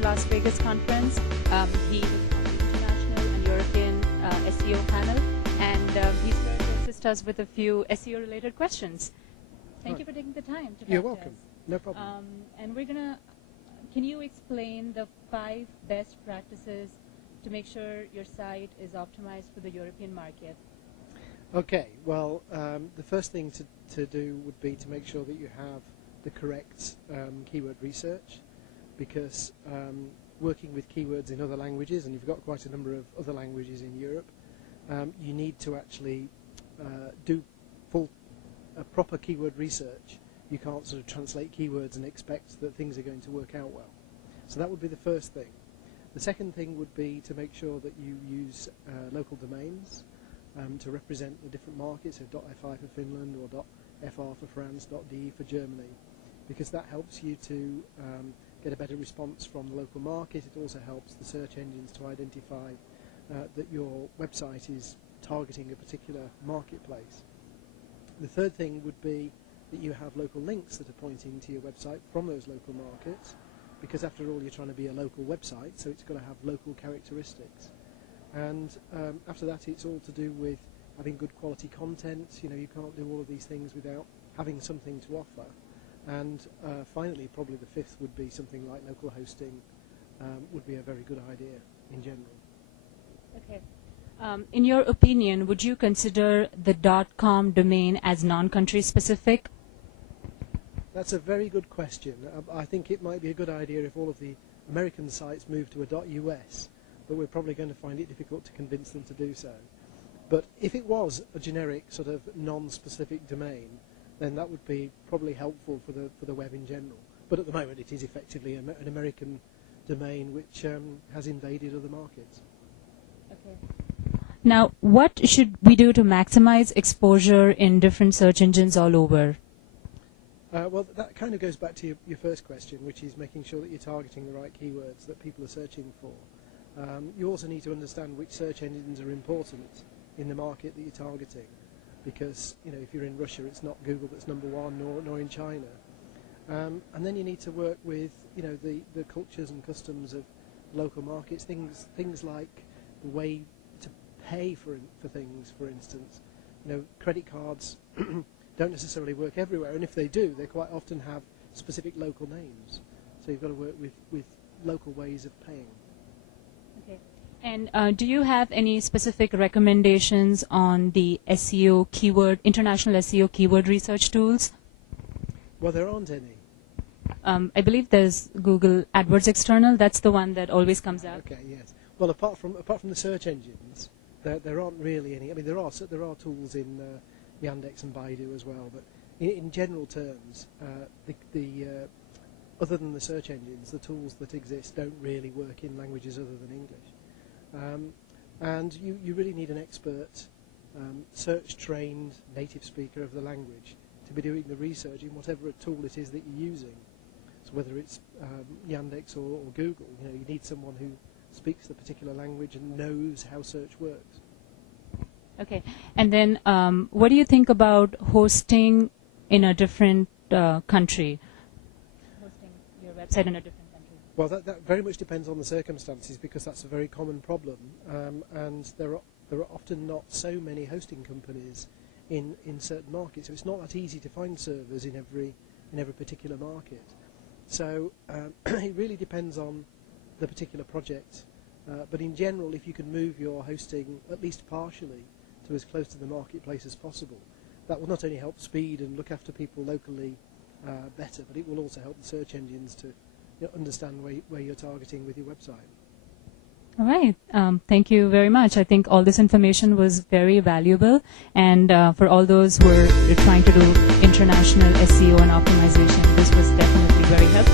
from Las Vegas conference. He is on the International and European SEO panel, and he's here to assist us with a few SEO-related questions. Thank you for taking the time to talk You're to welcome. us. No problem. And we're gonna. Can you explain the 5 best practices to make sure your site is optimized for the European market? Okay, well, the first thing to do would be to make sure that you have the correct keyword research, because working with keywords in other languages, and you've got quite a number of other languages in Europe, you need to actually do proper keyword research. You can't sort of translate keywords and expect that things are going to work out well. So that would be the first thing. The second thing would be to make sure that you use local domains to represent the different markets, so .fi for Finland or .fr for France, .de for Germany, because that helps you to get a better response from the local market. It also helps the search engines to identify that your website is targeting a particular marketplace. The third thing would be that you have local links that are pointing to your website from those local markets, because after all you're trying to be a local website, so it's got to have local characteristics. And after that, it's all to do with having good quality content. You know, you can't do all of these things without having something to offer. And finally, probably the fifth would be something like local hosting would be a very good idea in general. Okay. In your opinion, would you consider the .com domain as non-country specific? That's a very good question. I think it might be a good idea if all of the American sites move to a .us, but we're probably going to find it difficult to convince them to do so. But if it was a generic sort of non-specific domain, then that would be probably helpful for the web in general. But at the moment it is effectively an American domain which has invaded other markets. Okay. Now, what should we do to maximize exposure in different search engines all over? Well, that kind of goes back to your first question, which is making sure that you're targeting the right keywords that people are searching for. You also need to understand which search engines are important in the market that you're targeting, because you know, if you're in Russia, it's not Google that's number one, nor in China. And then you need to work with the cultures and customs of local markets, things like the way to pay for things, for instance. You know, credit cards don't necessarily work everywhere, and if they do, they quite often have specific local names. So you've got to work with local ways of paying. Okay. And do you have any specific recommendations on the SEO keyword, international SEO keyword research tools? Well, there aren't any. I believe there's Google AdWords External. That's the one that always comes out. Okay, yes. Well, apart from the search engines, there aren't really any. I mean, there are tools in Yandex and Baidu as well, but in general terms, other than the search engines, the tools that exist don't really work in languages other than English. And you really need an expert, search-trained native speaker of the language to be doing the research in whatever tool it is that you're using. So whether it's Yandex or Google, you need someone who speaks the particular language and knows how search works. Okay. And then what do you think about hosting in a different country? Hosting your website in a different country? Well, that very much depends on the circumstances, because that's a very common problem. And there are often not so many hosting companies in certain markets. So it's not that easy to find servers in every particular market. So it really depends on the particular project. But in general, if you can move your hosting at least partially to as close to the marketplace as possible, that will not only help speed and look after people locally better, but it will also help the search engines to understand where you're targeting with your website. All right. Thank you very much. I think all this information was very valuable. And for all those who are trying to do international SEO and optimization, this was definitely very helpful.